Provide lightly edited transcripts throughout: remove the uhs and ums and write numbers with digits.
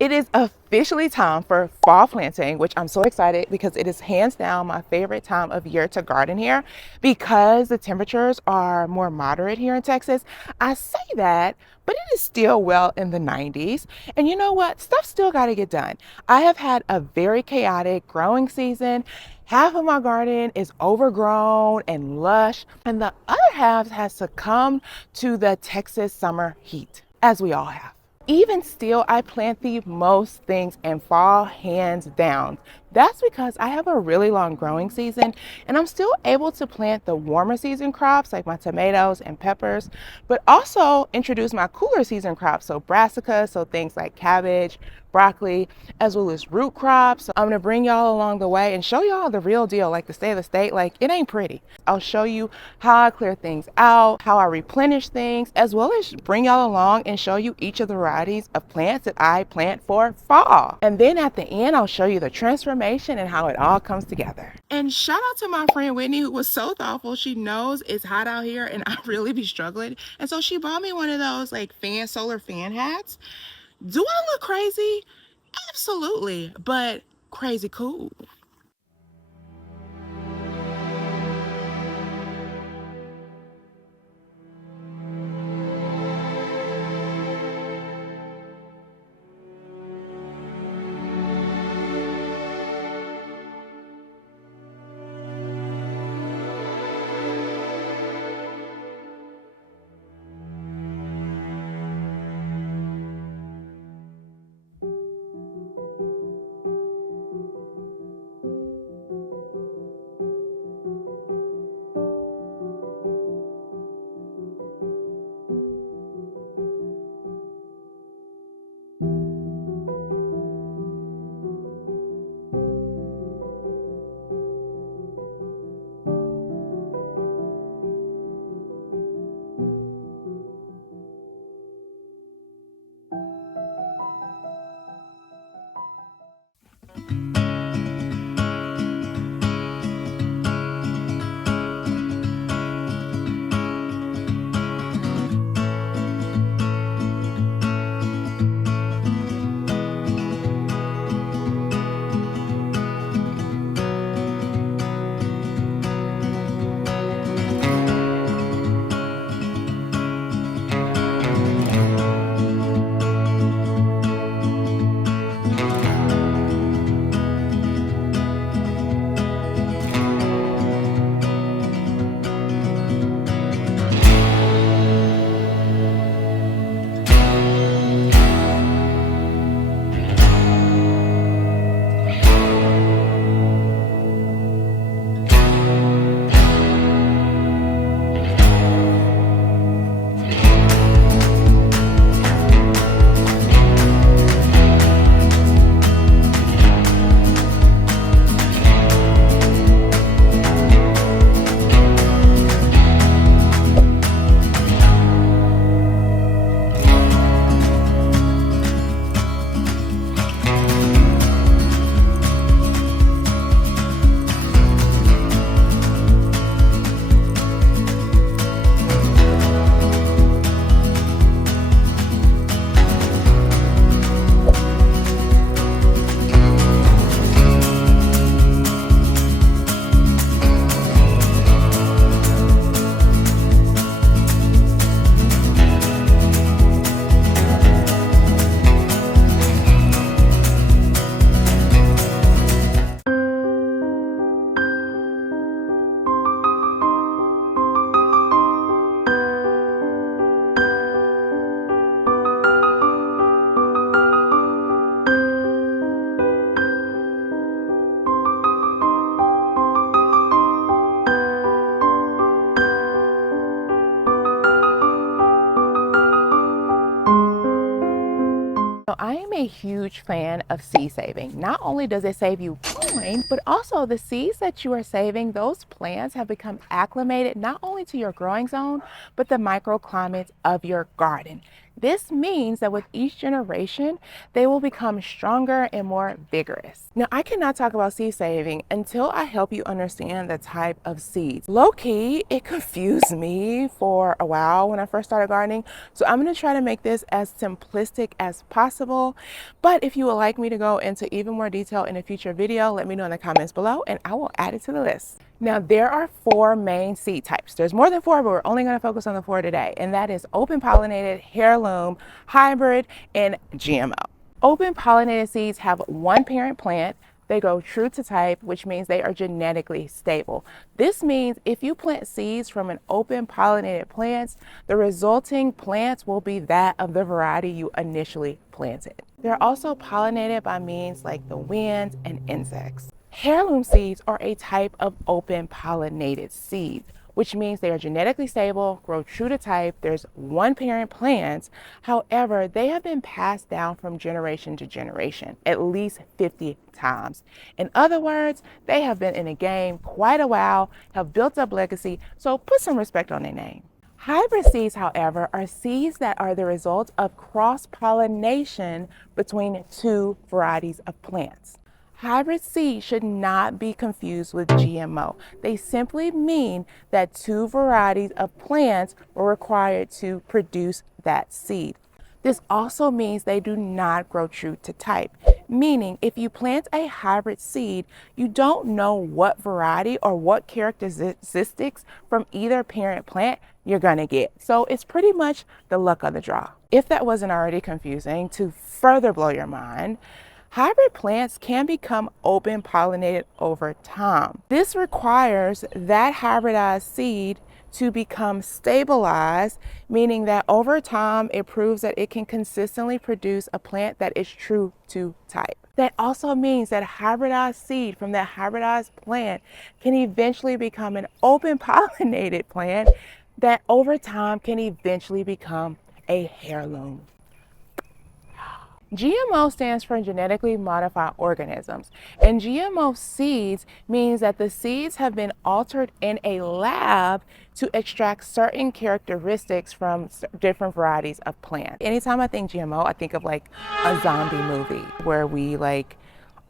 It is officially time for fall planting, which I'm so excited because it is hands down my favorite time of year to garden here because the temperatures are more moderate here in Texas. I say that, but it is still well in the 90s. And you know what? Stuff still got to get done. I have had a very chaotic growing season. Half of my garden is overgrown and lush, and the other half has succumbed to the Texas summer heat, as we all have. Even still, I plant the most things in fall, hands down. That's because I have a really long growing season and I'm still able to plant the warmer season crops like my tomatoes and peppers, but also introduce my cooler season crops, so brassicas, so things like cabbage, broccoli, as well as root crops. So I'm gonna bring y'all along the way and show y'all the real deal, like the state of the state. Like, it ain't pretty. I'll show you how I clear things out, how I replenish things, as well as bring y'all along and show you each of the varieties of plants that I plant for fall. And then at the end, I'll show you the transformation and how it all comes together. And shout out to my friend Whitney, who was so thoughtful. She knows it's hot out here and I really be struggling. And so she bought me one of those like solar fan hats. Do I look crazy? Absolutely, but crazy cool. So I am a huge fan of seed saving. Not only does it save you coin, but also the seeds that you are saving, those plants have become acclimated not only to your growing zone, but the microclimates of your garden. This means that with each generation, they will become stronger and more vigorous. Now, I cannot talk about seed saving until I help you understand the type of seeds. Low key, it confused me for a while when I first started gardening. So I'm going to try to make this as simplistic as possible. But if you would like me to go into even more detail in a future video, let me know in the comments below and I will add it to the list. Now, there are 4 main seed types. There's more than 4, but we're only going to focus on the 4 today. And that is open pollinated, heirloom, hybrid, and GMO. Open pollinated seeds have one parent plant. They grow true to type, which means they are genetically stable. This means if you plant seeds from an open pollinated plant, the resulting plants will be that of the variety you initially planted. They're also pollinated by means like the wind and insects. Heirloom seeds are a type of open pollinated seed, which means they are genetically stable, grow true to type. There's one parent plant. However, they have been passed down from generation to generation at least 50 times. In other words, they have been in the game quite a while, have built up legacy, so put some respect on their name. Hybrid seeds, however, are seeds that are the result of cross-pollination between 2 varieties of plants. Hybrid seeds should not be confused with GMO. They simply mean that 2 varieties of plants were required to produce that seed. This also means they do not grow true to type, meaning if you plant a hybrid seed, you don't know what variety or what characteristics from either parent plant you're gonna get. So it's pretty much the luck of the draw. If that wasn't already confusing, to further blow your mind, hybrid plants can become open pollinated over time. This requires that hybridized seed to become stabilized, meaning that over time it proves that it can consistently produce a plant that is true to type. That also means that hybridized seed from that hybridized plant can eventually become an open pollinated plant that over time can eventually become a heirloom. GMO stands for genetically modified organisms, and GMO seeds means that the seeds have been altered in a lab to extract certain characteristics from different varieties of plants. Anytime I think GMO, I think of like a zombie movie where we like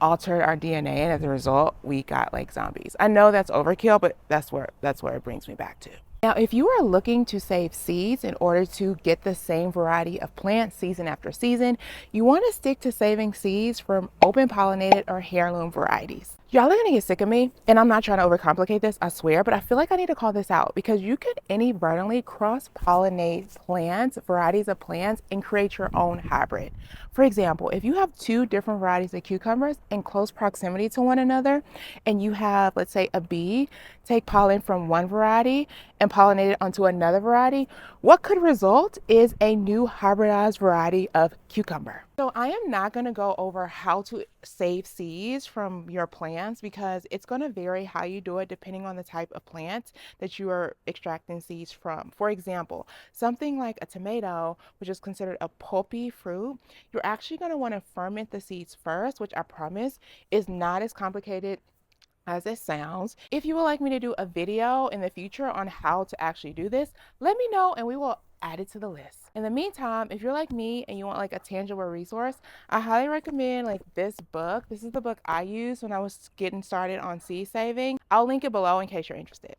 altered our DNA and as a result we got like zombies. I know that's overkill, but that's where it brings me back to. Now, if you are looking to save seeds in order to get the same variety of plants season after season, you want to stick to saving seeds from open pollinated or heirloom varieties. Y'all are gonna get sick of me, and I'm not trying to overcomplicate this, I swear, but I feel like I need to call this out because you could inadvertently cross-pollinate plants, varieties of plants, and create your own hybrid. For example, if you have 2 different varieties of cucumbers in close proximity to one another, and you have, let's say, a bee take pollen from one variety and pollinate it onto another variety, what could result is a new hybridized variety of cucumber. So I am not going to go over how to save seeds from your plants because it's going to vary how you do it depending on the type of plant that you are extracting seeds from. For example, something like a tomato, which is considered a pulpy fruit, you're actually going to want to ferment the seeds first, which I promise is not as complicated as it sounds. If you would like me to do a video in the future on how to actually do this, let me know and we will add it to the list. In the meantime, if you're like me and you want like a tangible resource, I highly recommend like this book. This is the book I used when I was getting started on seed saving. I'll link it below in case you're interested.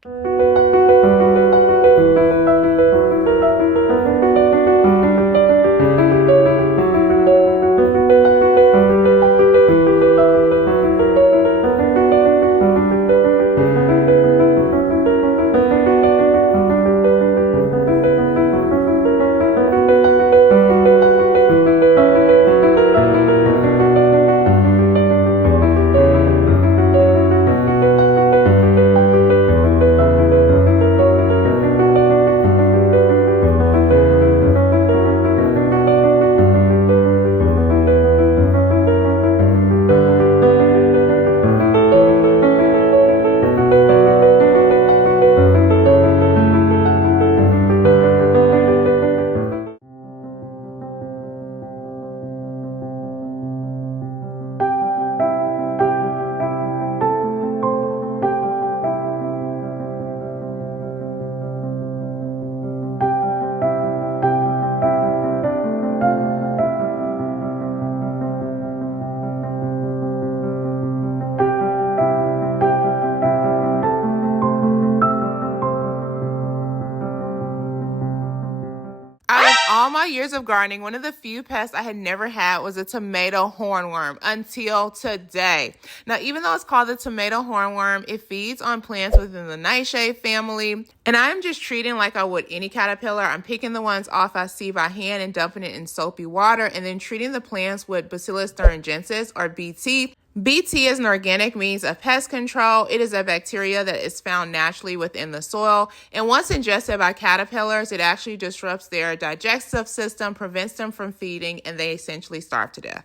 years of gardening, one of the few pests I had never had was a tomato hornworm until today. Now, even though it's called the tomato hornworm, it feeds on plants within the nightshade family, and I'm just treating like I would any caterpillar. I'm picking the ones off I see by hand and dumping it in soapy water, and then treating the plants with Bacillus thuringiensis, or BT. BT is an organic means of pest control. It is a bacteria that is found naturally within the soil, and once ingested by caterpillars, it actually disrupts their digestive system, prevents them from feeding, and they essentially starve to death.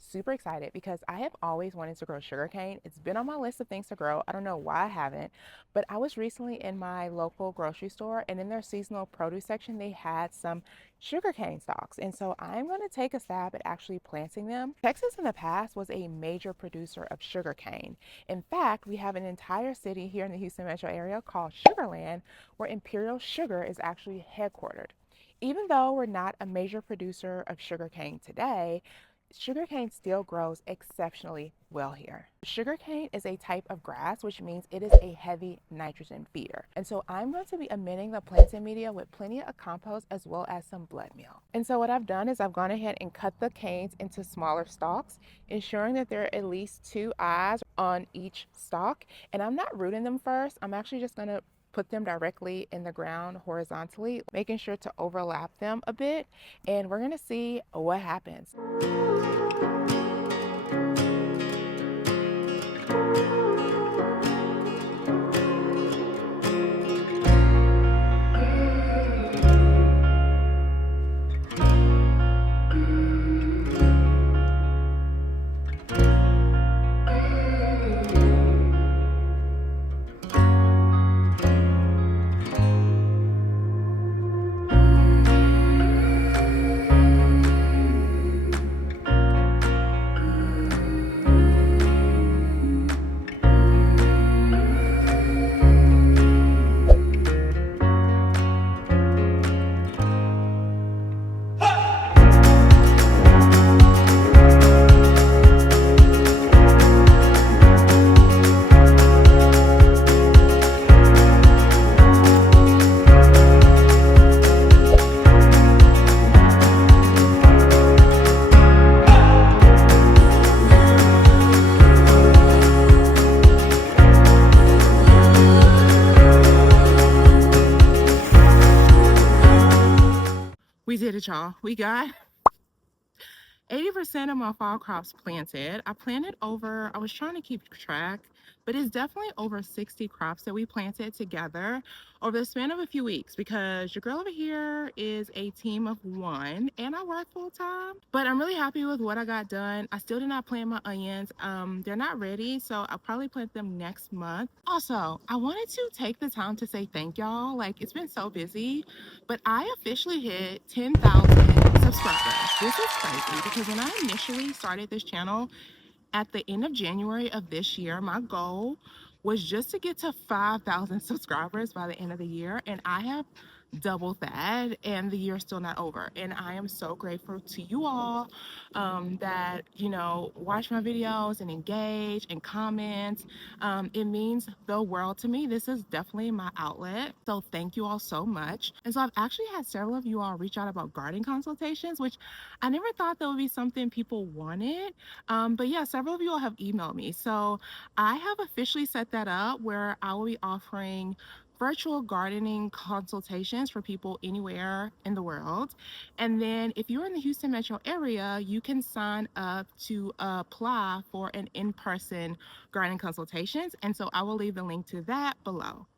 Super excited because I have always wanted to grow sugarcane. It's been on my list of things to grow. I don't know why I haven't, but I was recently in my local grocery store, and in their seasonal produce section, they had some sugarcane stalks. And so I'm going to take a stab at actually planting them. Texas in the past was a major producer of sugarcane. In fact, we have an entire city here in the Houston metro area called Sugarland, where Imperial Sugar is actually headquartered. Even though we're not a major producer of sugarcane today, sugarcane still grows exceptionally well here. Sugarcane is a type of grass, which means it is a heavy nitrogen feeder. And so I'm going to be amending the planting media with plenty of compost as well as some blood meal. And so what I've done is I've gone ahead and cut the canes into smaller stalks, ensuring that there are at least 2 eyes on each stalk. And I'm not rooting them first. I'm actually just going to put them directly in the ground horizontally, making sure to overlap them a bit, and we're gonna see what happens. it, y'all. We got 80% of my fall crops planted. I planted over, I was trying to keep track, but it's definitely over 60 crops that we planted together over the span of a few weeks because your girl over here is a team of one and I work full time. But I'm really happy with what I got done. I still did not plant my onions. They're not ready, so I'll probably plant them next month. Also, I wanted to take the time to say thank y'all. Like, it's been so busy, but I officially hit 10,000 subscribers. This is crazy because when I initially started this channel at the end of January of this year, my goal was just to get to 5,000 subscribers by the end of the year, and I have doubled that, and the year's still not over. And I am so grateful to you all that watch my videos and engage and comment. It means the world to me. This is definitely my outlet, so thank you all so much. And so I've actually had several of you all reach out about gardening consultations, which I never thought that would be something people wanted. But yeah, several of you all have emailed me. So I have officially set that up where I will be offering virtual gardening consultations for people anywhere in the world. And then if you're in the Houston metro area, you can sign up to apply for an in-person gardening consultations. And so I will leave the link to that below.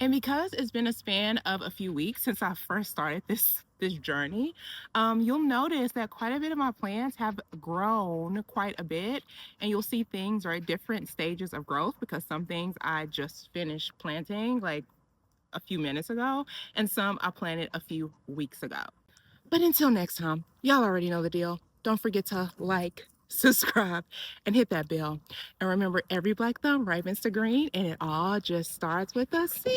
And because it's been a span of a few weeks since I first started this journey, you'll notice that quite a bit of my plants have grown quite a bit, and you'll see things are at different stages of growth because some things I just finished planting like a few minutes ago, and some I planted a few weeks ago. But until next time, y'all already know the deal. Don't forget to like, subscribe, and hit that bell. And remember, every black thumb ripens to green, and it all just starts with a seed.